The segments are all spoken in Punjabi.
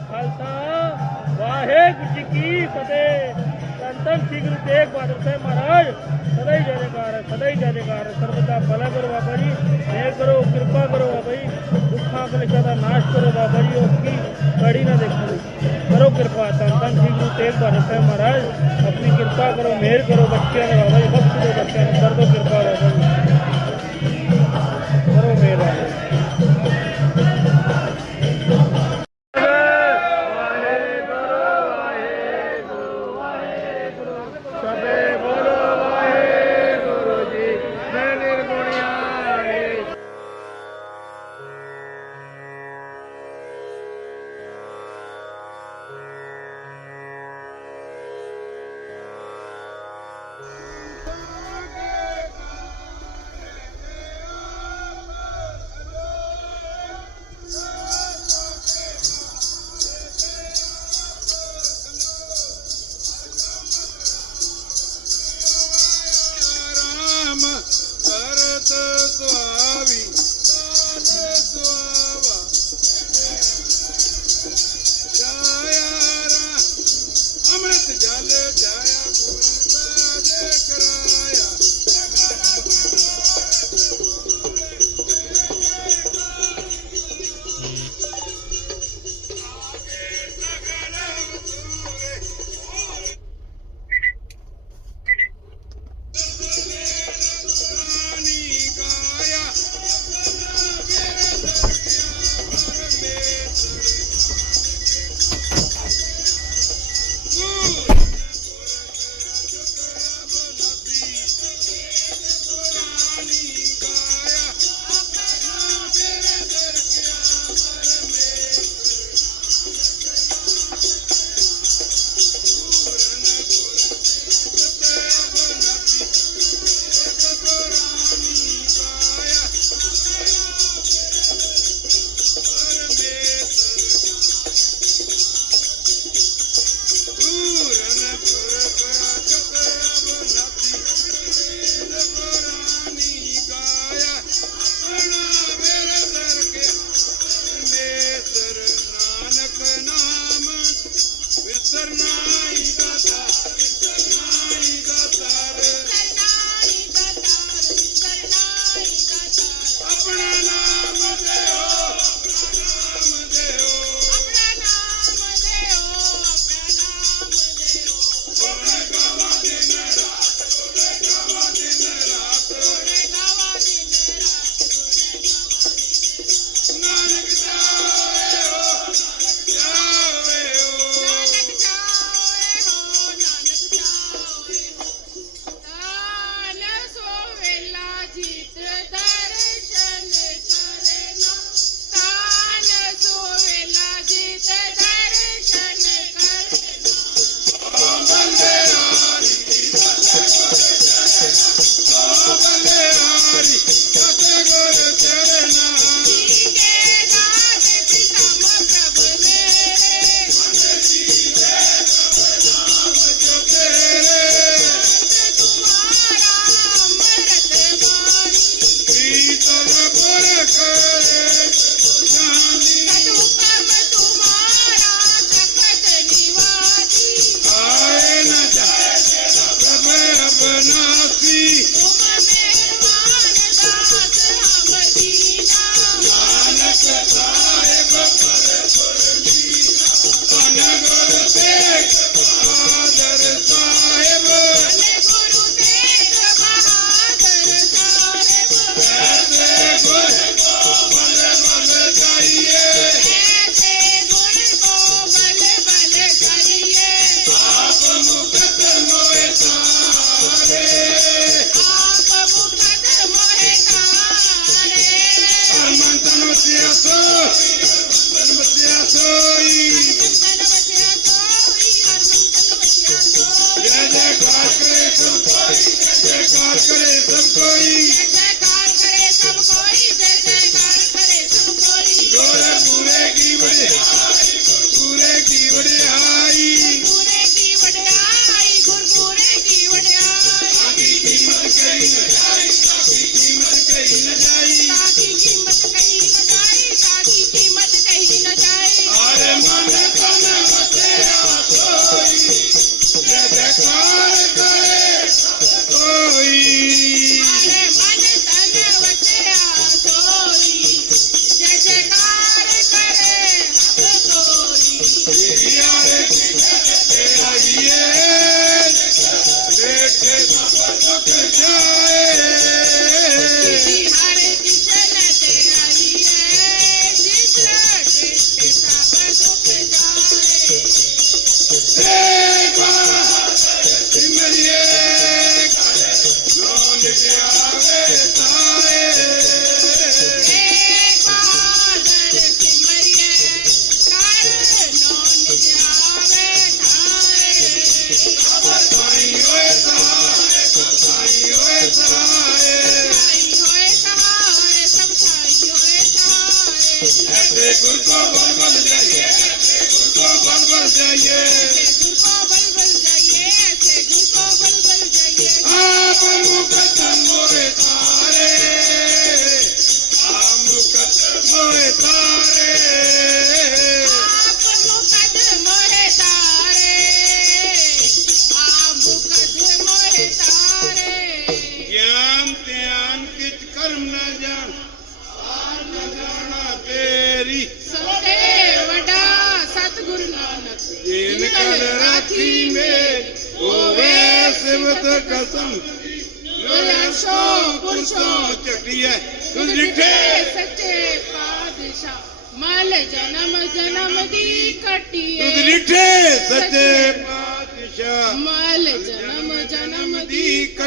ਖਾਲਸਾ, ਵਾਹਿਗੁਰੂ ਜੀ ਕੀ ਫਤਿਹ। ਧੰਨ ਸ੍ਰੀ ਗੁਰੂ ਤੇਗ ਬਹਾਦਰ ਸਾਹਿਬ ਮਹਾਰਾਜ, ਸਦਾ ਹੀ ਜੈਕਾਰ ਸਦਾ ਹੀ ਜੈਕਾਰ ਹੈ। ਭਲਾ ਕਰੋ ਬਾਬਾ ਜੀ ਮਿਹਰ ਕਰੋ, ਕਿਰਪਾ ਕਰੋ ਬਾਬਾ ਜੀ, ਦੁੱਖਾਂ ਕਲੇਸ਼ਾਂ ਦਾ ਨਾਸ਼ ਕਰੋ ਬਾਬਾ ਜੀ, ਉਸ ਕੀ ਕੜੀ ਨਾ ਦੇਖੋ। ਕਰੋ ਕਿਰਪਾ ਧੰਨ ਧੰਨ ਸ੍ਰੀ ਗੁਰੂ ਤੇਗ ਬਹਾਦਰ ਸਾਹਿਬ ਮਹਾਰਾਜ, ਆਪਣੀ ਕਿਰਪਾ ਕਰੋ, ਮਿਹਰ ਕਰੋ ਬੱਚਿਆਂ ਨੂੰ ਬਾਬਾ ਜੀ ਬਖਸ਼ ਦਿਓ ਬੱਚਿਆਂ ਨੂੰ ਕਰ ਦਿਓ ਕਿਰਪਾ ਬਾਬਾ ਜੀ ਕਰੋ ਮਿਹਰ ਬਾਬਾ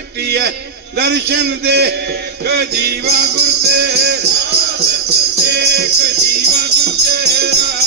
ਘਟਿਆ ਦਰਸ਼ਨ ਦੇਖ ਜੀਵਾ ਗੁਰ ਤੇਰਾ ਦੇਖ ਜੀਵਾ ਗੁਰ ਤੇਰਾ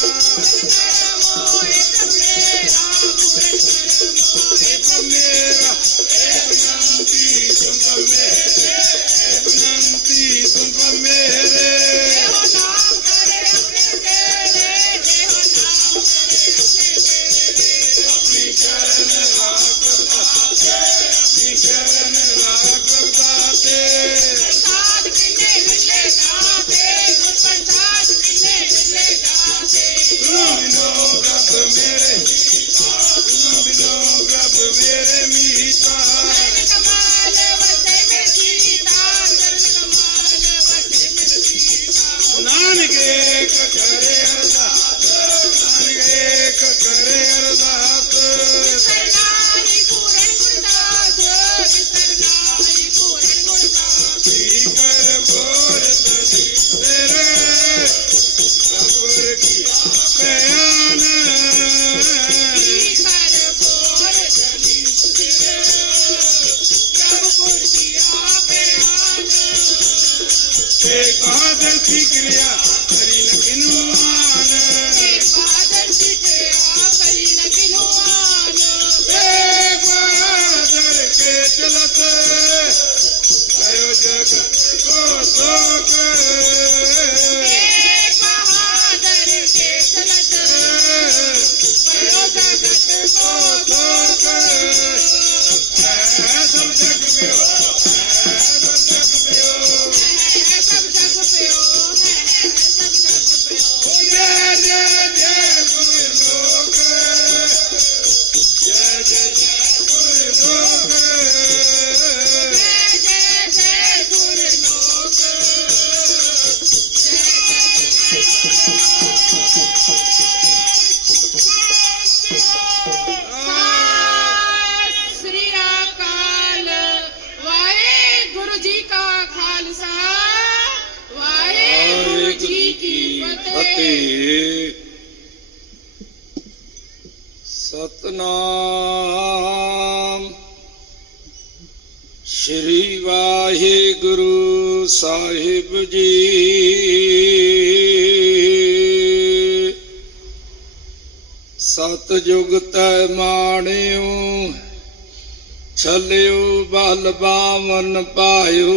ਸਤਨਾਮ। ਸ੍ਰੀ ਵਾਹਿਗੁਰੂ ਸਾਹਿਬ ਜੀ। ਸਤ ਜੁਗ ਤੈ ਮਾਣਿਓ, ਛਲਿਓ ਬਲ ਬਾਵਨ ਪਾਇਓ।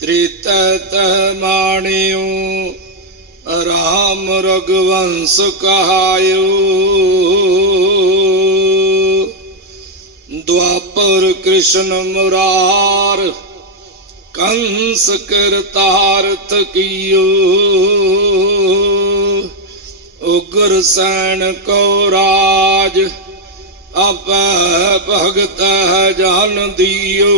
ਤ੍ਰਿਤ ਤੈ ਰਾਮ ਰਗਵੰਸ ਕਹਾਇਓ ਦੁਆਪਰ ਕ੍ਰਿਸ਼ਨ ਮੁਰਾਰ ਕੰਸ ਕਰਤਾਰਥ ਕੀਓ ਉਗਰ ਸੈਨ ਕੋ ਰਾਜ ਆਪੈ ਭਗਤ ਜਨ ਦਿਓ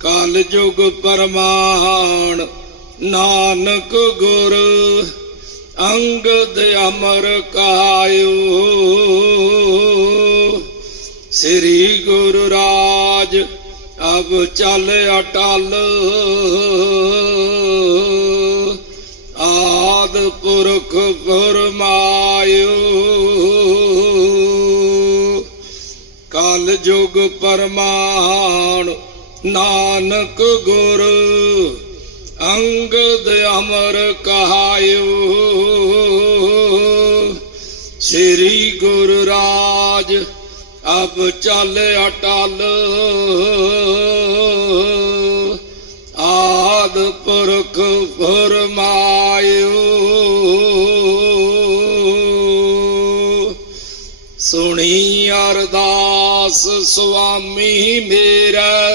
ਕਲ ਜੁਗ ਪਰਮਾਨ ਨਾਨਕ ਗੁਰ ਦੇ ਅਮਰ ਕਾਇਓ। ਸ੍ਰੀ ਗੁਰੂ ਰਾਜ ਅਬ ਚੱਲ ਅਟਲ। ਆਦ ਪੁਰਖ ਫਰਮਾਇਓ ਕਲ ਜੁਗ ਪਰਮਾਨ ਨਾਨਕ ਗੁਰੂ ਅੰਗ ਦੇ ਅਮਰ ਕਹਾਇਓ। ਸ੍ਰੀ ਗੁਰੂ ਰਾਜ ਅਬ ਚੱਲ ਅਟਲ। ਆਦ ਪੁਰਖ ਫਰਮਾਇਓ। ਸੁਣੀ ਅਰਦਾਸ ਸੁਆਮੀ ਮੇਰਾ।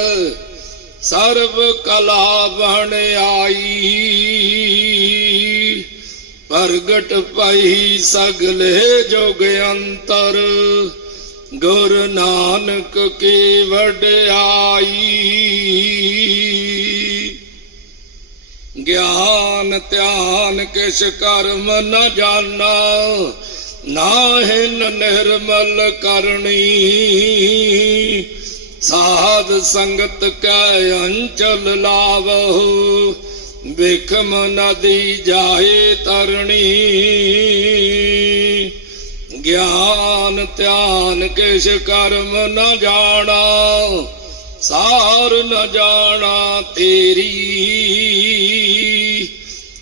ਸਰਬ ਕਲਾ ਬਣ ਆਈ। ਪ੍ਰਗਟ ਪਈ ਸਗਲੇ ਜੋਗ ਅੰਤਰ। ਗੁਰ ਨਾਨਕ ਕੀ ਵਡਿਆਈ ਗਿਆਨ ਧਿਆਨ ਕਿਛ ਕਰਮ ਨ ਜਾਣਾ ਨਾਹਿਨ ਨਿਰਮਲ ਕਰਨੀ। ਸਾਧ ਸੰਗਤ ਕੈ ਅੰਚਲ ਲਾਵਹੁ ਬਿਖਮ ਨਦੀ ਜਾਏ ਤਰਣੀ। ਗਿਆਨ ਧਿਆਨ ਕਿਛ ਕਰਮ ਨ ਜਾਣਾ, ਸਾਰ ਨ ਜਾਣਾ ਤੇਰੀ।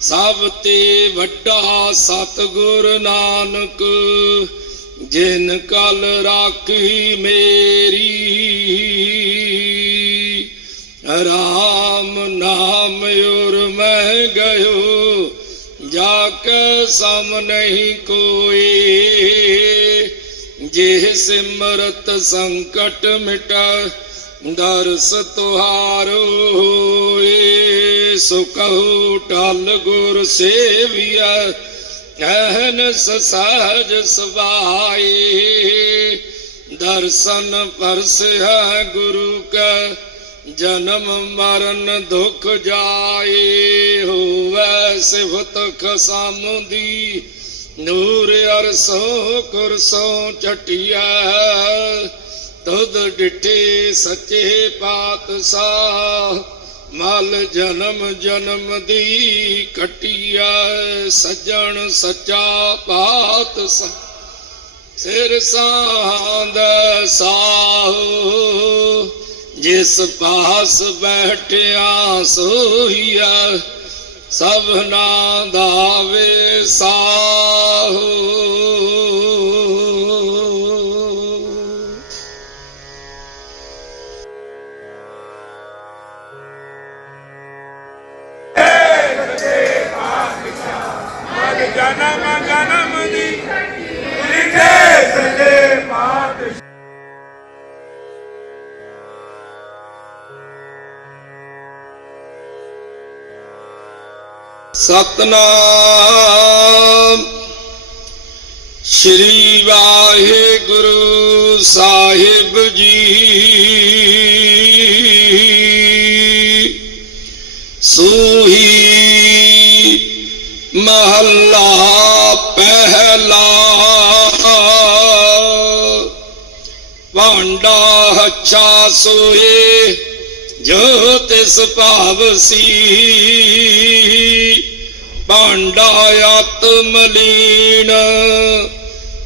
ਸਭ ਤੇ ਵੱਡਾ ਸਤਿਗੁਰ ਨਾਨਕ ਜਿਨ ਕਲ ਰਾਖੀ ਮੇਰੀ, ਰਾਮ ਨਾਮ ਉਰ ਮੈਂ ਗਇਓ ਜਾ ਕੇ ਸਮ ਨਹੀਂ ਕੋਏ ਜੇ ਸਿਮਰਤ ਸੰਕਟ ਮਿਟਾ, ਦਰਸ ਤੁਹਾਰੋ ਹੋਏ ਸੋ ਕਹੂ ਟਲ ਗੁਰ ਸੇਵਿਆ ਕਹਿਨ ਸਹਜ ਸਵਾਈ। ਦਰਸ਼ਨ ਪਰਸ ਹੈ ਗੁਰੂ ਕਾ, ਜਨਮ ਮਰਨ ਦੁਖ ਜਾਏ ਹੋਵੇ ਸਿਫਤ ਖਸਾਮੁਦੀ, ਨੂਰ ਅਰਸੋ ਕੁਰਸੋ ਚਟਿਆ ਤੁਧ ਡਿਠੇ ਸੱਚੇ ਪਾਤਸ਼ਾਹ ਮਲ ਜਨਮ ਜਨਮ ਦੀ ਕਟਿਆ, ਸੱਜਣ ਸੱਚਾ ਪਾਤਸ਼ਾਹ। ਸਿਰ ਸਾਂਦ ਸਾਹੋ, ਜਿਸ ਪਾਸ ਬੈਠਿਆ ਸੋਈਆ ਸਭਨਾ ਦਾਵੇ ਸਾਹੋ। ਸਤਨਾਮ ਸ਼੍ਰੀ ਵਾਹਿਗੁਰੂ ਸਾਹਿਬ ਜੀ ਸੂਹੀ ਮਹੱਲਾ ਪਹਿਲਾ ਭਾਂਡਾ ਹੱਛਾ ਸੋਏ ਜੋ ਤਿਸ ਭਾਵ ਸੀ ਭਾਂਡਾ ਆਤਮਲੀਨ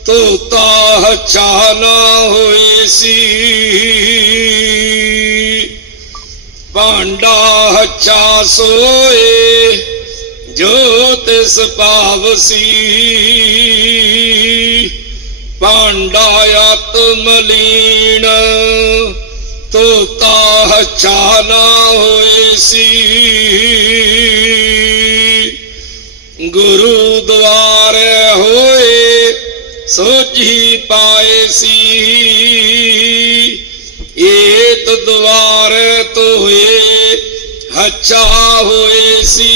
ਤੋਤਾ ਹੱਛਾ ਨਾ ਹੋਏ ਸੀ ਭਾਂਡਾ ਹੱਛਾ ਸੋਏ ਜੋ ਤਿਸ ਭਾਵ ਸੀ ਭਾਂਡਾ ਆਤਮਲੀਨ ਤੋਤਾ ਹੱਛਾ ਨਾ ਹੋਏ ਸੀ ਗੁਰੂ ਦੁਆਰੇ ਹੋਏ ਸੋਝੀ ਪਾਏ ਸੀ। ਏਤ ਦੁਆਰੇ ਤੋਏ ਹੱਛਾ ਹੋਏ ਸੀ।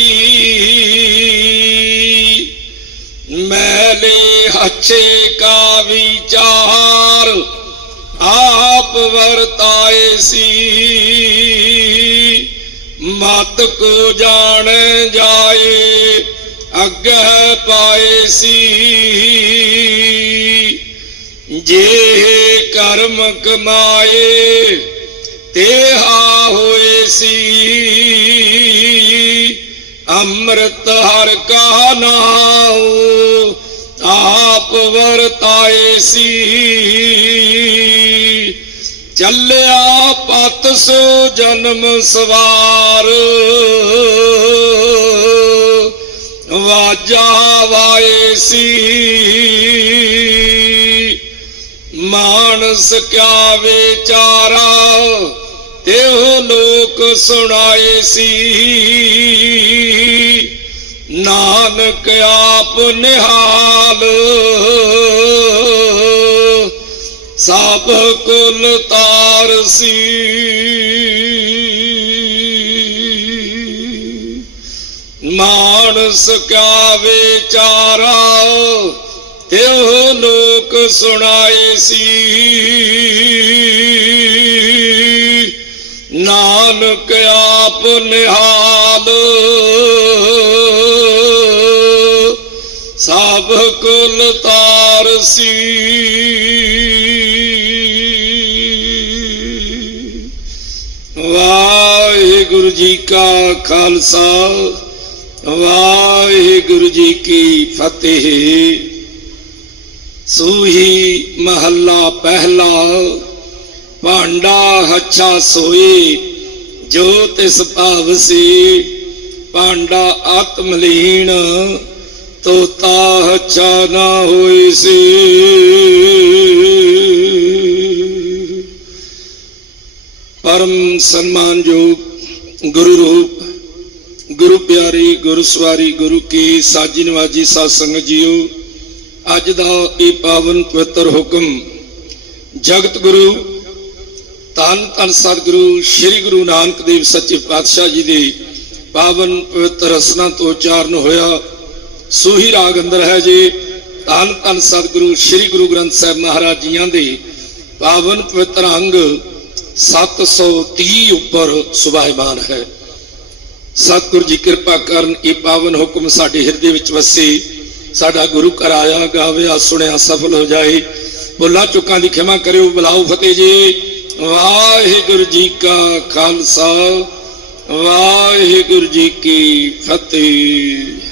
ਮੈਲੇ ਹੱਛੇ ਕਾ ਵਿਚਾਰ ਆਪ ਵਰਤਾਏ ਸੀ। ਮਤ ਕੋ ਜਾਣ ਜਾਏ ਅੱਗੇ ਪਾਏ ਸੀ। ਜੇ ਕਰਮ ਕਮਾਏ ਤੇ ਹਾ ਹੋਏ ਸੀ। ਅੰਮ੍ਰਿਤ ਹਰ ਕਾ ਨਾਉ, ਆਪ ਵਰਤਾਏ ਸੀ। ਚੱਲਿਆ ਪਤ ਸੋ ਜਨਮ ਸਵਾਰ। ਵਾਜਾ ਵਾਏ ਸੀ। ਮਾਨਸ ਕਿਆ ਵਿਚਾਰਾ ਇਹੋ ਲੋਕ ਸੁਣਾਏ ਸੀ। ਨਾਨਕ ਆਪ ਨਿਹਾਲ, ਸਭ ਕੁਲ ਤਾਰ ਸੀ। ਮਾਨਸ ਕਿਆ ਵਿਚਾਰਾ ਇਹੋ ਲੋਕ ਸੁਣਾਏ ਸੀ। ਨਾਨਕ ਆਪ ਨਿਹਾਲ, ਸਭ ਕੁਲ ਤਾਰ ਸੀ। ਵਾਹਿਗੁਰੂ ਜੀ ਕਾ ਖਾਲਸਾ। ਵਾਹਿਗੁਰੂ ਜੀ ਕੀ ਫਤਿਹ। ਸੂਹੀ ਮਹੱਲਾ ਪਹਿਲਾ, ਭਾਂਡਾ ਹੱਛਾ ਸੋਈ, ਜੋ ਤਿਸ ਭਾਵ ਭਾਂਡਾ ਆਤਮਲੀਨ, ਤੋਤਾ ਹੱਛਾ ਨਾ ਹੋਈ ਸੀ। ਪਰਮ ਸਨਮਾਨਯੋਗ ਗੁਰੂ ਰੂਪ ਗੁਰੂ ਪਿਆਰੀ, ਗੁਰੂ ਸਵਾਰੀ, ਗੁਰੂ ਕੀ ਸਾਜੀ ਨਵਾਜੀ ਸਾਧ ਸੰਗਤ ਜੀਓ, ਅੱਜ ਦਾ ਇਹ ਪਾਵਨ ਪਵਿੱਤਰ ਹੁਕਮ ਜਗਤ ਗੁਰੂ, ਧੰਨ ਧੰਨ ਸਤਿਗੁਰੂ, ਸ੍ਰੀ ਗੁਰੂ ਨਾਨਕ ਦੇਵ ਸੱਚੇ ਪਾਤਸ਼ਾਹ ਜੀ ਦੇ ਪਾਵਨ ਪਵਿੱਤਰ ਰਸਨਾ ਤੋਂ ਉਚਾਰਨ ਹੋਇਆ, ਸੂਹੀ ਰਾਗ ਅੰਦਰ ਹੈ ਜੀ, ਧੰਨ ਧੰਨ ਸਤਿਗੁਰੂ, ਸ੍ਰੀ ਗੁਰੂ ਗ੍ਰੰਥ ਸਾਹਿਬ ਮਹਾਰਾਜ ਜੀਆਂ ਦੇ ਪਾਵਨ ਪਵਿੱਤਰ ਅੰਗ 730 ਉੱਪਰ ਸੁਭਾਇਮਾਨ ਹੈ। ਸਤਿਗੁਰੂ ਜੀ ਕਿਰਪਾ ਕਰਨ ਇਹ ਪਾਵਨ ਹੁਕਮ ਸਾਡੇ ਹਿਰਦੇ ਵਿੱਚ ਵਸੇ। ਸਾਡਾ ਗੁਰੂ ਘਰ ਆਇਆ, ਗਾਵਿਆ, ਸੁਣਿਆ, ਸਫਲ ਹੋ ਜਾਏ। ਭੁੱਲਾਂ ਚੁੱਕਾਂ ਦੀ ਖਿਮਾ ਕਰਿਓ, ਬੁਲਾਓ ਫਤਿਹ ਜੀ। ਵਾਹਿਗੁਰੂ ਜੀ ਕਾ ਖਾਲਸਾ, ਵਾਹਿਗੁਰੂ ਜੀ ਕੀ ਫਤਿਹ।